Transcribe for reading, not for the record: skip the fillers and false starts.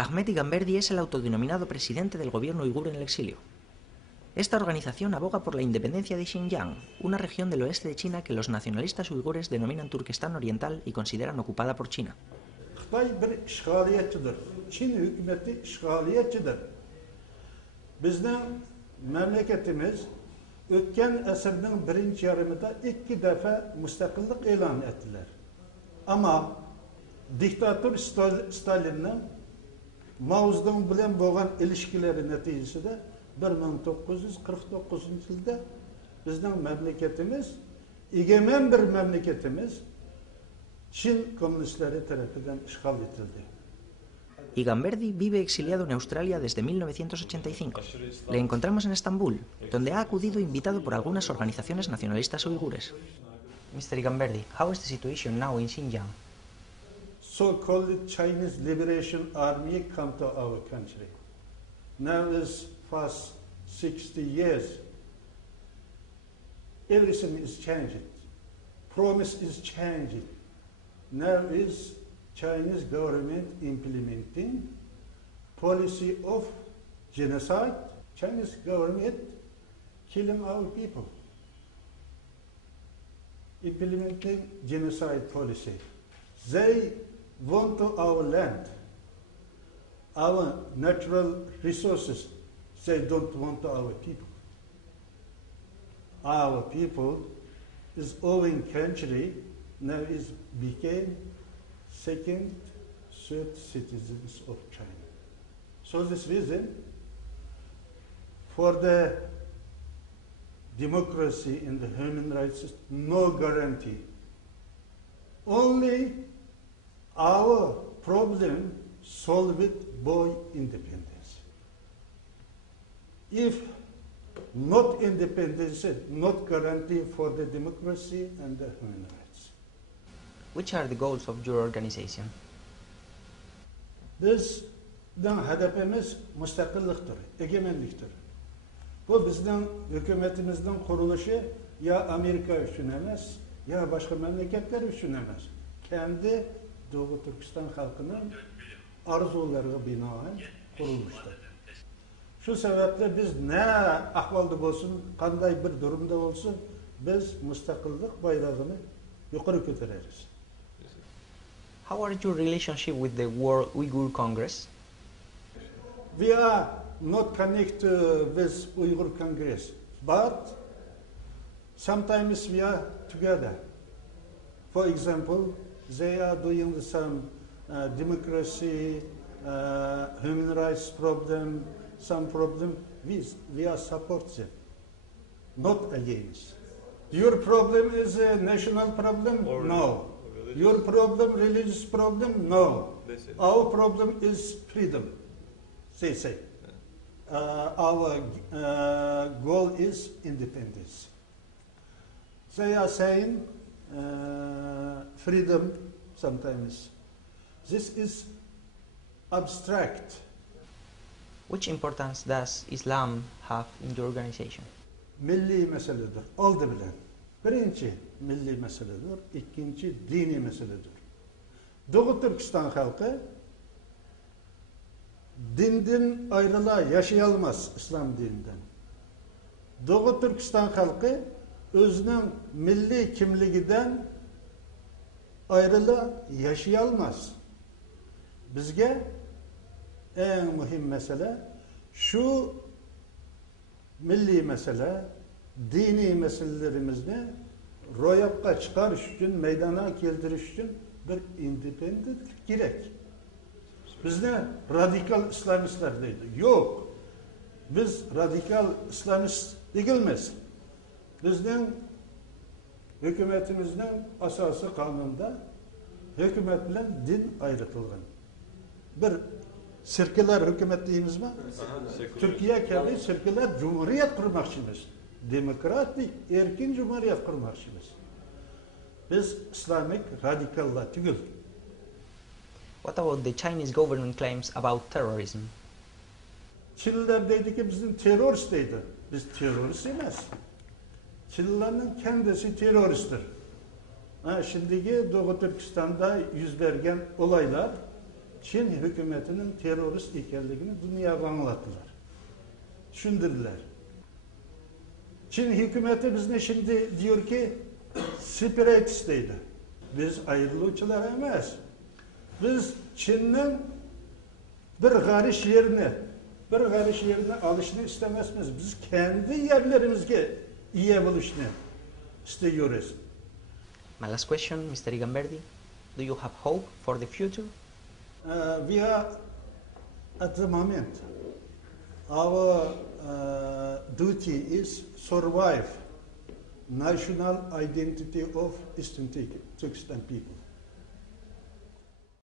Ahmed Igamberdi es el autodenominado presidente del gobierno uigur en el exilio. Esta organización aboga por la independencia de Xinjiang, una región del oeste de China que los nacionalistas uigures denominan Turquestán Oriental y consideran ocupada por China. Xitoy bir ishg'oliyatchidir. Chin hukumati ishg'oliyatchidir. Bizning mamlakatimiz o'tgan asrning birinchi yarmida 2 defa mustaqillik e'lon etdilar. Ammo diktator Stalinning Mao Zedong bilan bo'lgan ilishkilari natijasida 1949-yilda bizning mamlakatimiz, egemen bir mamlakatimiz Çin komünistlari tarafidan işgal etildi. Igamberdi vive exiliado en Australia desde 1985. Le encontramos en Estambul, donde ha acudido invitado por algunas organizaciones nacionalistas uigures. Mr. Igamberdi, how is the situation now in Xinjiang? So-called Chinese Liberation Army come to our country. Now is past 60 years. Everything is changed. Promise is changed. Now is Chinese government implementing policy of genocide. Chinese government killing our people. Implementing genocide policy. They want to our land, our natural resources. They don't want to our people. Our people is owing country now is became second, third citizens of China. So this reason, for the democracy and the human rights, no guarantee. Only our problem solved by independence. If not independence, not guarantee for the democracy and the human rights. Which are the goals of your organization? Bizning hedefimiz müstakilliktir, egemenliktir. Bu bizning hükümetimizin kuruluşu ya Amerika üçün emas, ya başka memleketler üçün emas. Kendi Doğu Türkistan halkının arzularına binaen kurulmuştur. Şu sebeple biz ne ahvalda olsun, kanday bir durumda olsun, biz müstakillik bayrağını yukarı götüreriz. How are your relationship with the World Uyghur Congress? We are not connected with Uyghur Congress, but sometimes we are together. For example, they are doing some democracy, human rights problem, some problem. We are support them, not against. Your problem is a national problem? No. Your problem, religious problem? No. Our problem is freedom, they say. Our goal is independence. They are saying freedom sometimes. This is abstract. Which importance does Islam have in your organization? Milli meseledir, oldu bilen. Birinci milli meseledir, ikinci dini meseledir. Doğu Türkistan halkı dinden ayrıla yaşayamaz İslam dininden. Doğu Türkistan halkı özünün milli kimliğinden ayrıla yaşayamaz. Bizge en mühim mesele şu milli mesele, dini meselelerimizde royapka çıkarış için, meydana keltiriş için bir independentlik gerek. Biz ne radikal İslamistler deydi. Yok. Biz radikal İslamist değilmiz. Bizden hükümetimizden asası kanunda hükümet bilen din ayrıtılgan. Bir sirkeler hükümet deyimiz mi? Türkiye kendi sirkeler cumhuriyet kurmakçımız. Demokratik, erkin cumhuriyet kurmakçımız. Biz İslamik radikallar değil. What about the Chinese government claims about terrorism? Çinliler dedi ki bizim terörist deydi. Biz terörist emez. Çinlilerin kendisi teröristtir. Şimdiki Doğu Türkistan'da yüz vergen olaylar Çin hükümetinin terörist ekenligini dünyaya anlattılar. Düşündürdüler. Çin hükümeti bizne şimdi diyor ki separatist deydi. Biz ayrılıkçılar emas. Biz Çin'den bir karış yerine alışını istemezmiz. Biz kendi yerlerimizde iyi buluşunu istiyoruz. My last question, Mr. Igamberdi. Do you have hope for the future? We are at the moment. Our duty is survive national identity of Eastern Turkestan people.